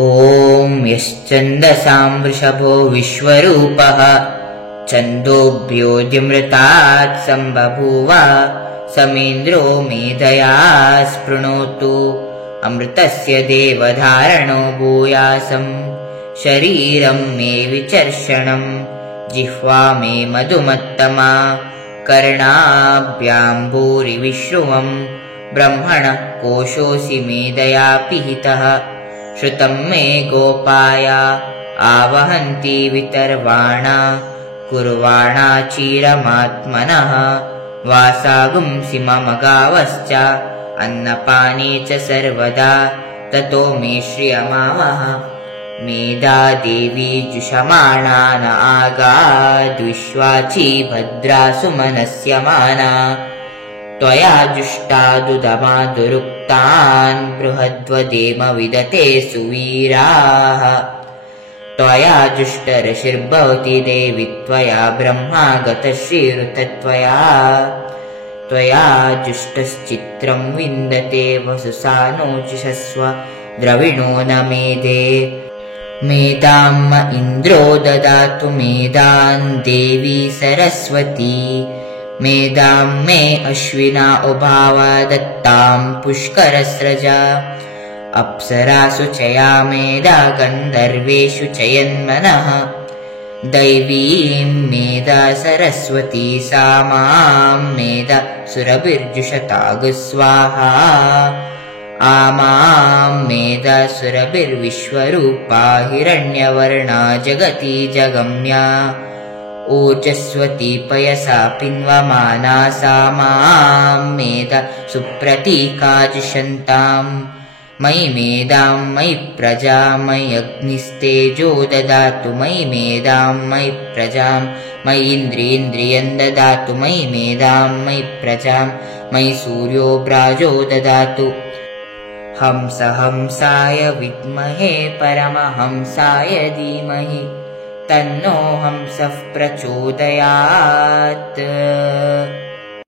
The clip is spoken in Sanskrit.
ॐ यश्चन्दसां वृषभो विश्वरूपः छन्दोभ्योऽधिमृतात् सम्बभूव समेन्द्रो मेधया स्पृणोतु अमृतस्य देवधारणो भूयासं शरीरं मे विचर्षणं जिह्वा मे मधुमत्तमा कर्णाभ्यां भूरिविश्रुवं ब्रह्मणः कोशोऽसि मेधया पिहितः श्रुतं मे गोपाया आवहन्ति वितर्वाणा कुर्वाणा चीरमात्मनः वासागुंसि मम गावश्च अन्नपाने च सर्वदा ततो मे श्रियमावह मेधा देवी जुषमाणा न आगाद्विश्वाची भद्रा सुमनस्यमाना त्वया जुष्टादुदमादुरुक्तान् बृहद्वदेम विदते सुवीराः त्वया जुष्टऋषिर्भवति देवि त्वया ब्रह्मा गतश्रीरुतत्वया त्वया जुष्टश्चित्रं विन्दते वसुसानोजुषस्व द्रविणो न मेधे मेधां इन्द्रो ददातु मेधान् देवी सरस्वती मेधां मे अश्विना उभावा दत्तां पुष्करस्रजा अप्सरासु चया मेधा गन्धर्वेषु चयन्मनः दैवीं मेधा सरस्वती सा मां मेधा सुरभिर्जुषतागुस्वाहा आमां मेधा सुरभिर्विश्वरूपा हिरण्यवर्णा जगति जगम्या ऊर्जस्वती पयसा पिन्वमाना सा मां मेधा सुप्रतीका जुषन्तां मयि मेधां मयि प्रजा मयि अग्निस्तेजो ददातु मयि मेधां मयि प्रजां मयि इन्द्रियं ददातु मयि मेधां मयि प्रजां मयि सूर्यो ब्राजो ददातु हंसाय विद्महे परमहंसाय धीमहि तन्नो हंसः प्रचोदयात्।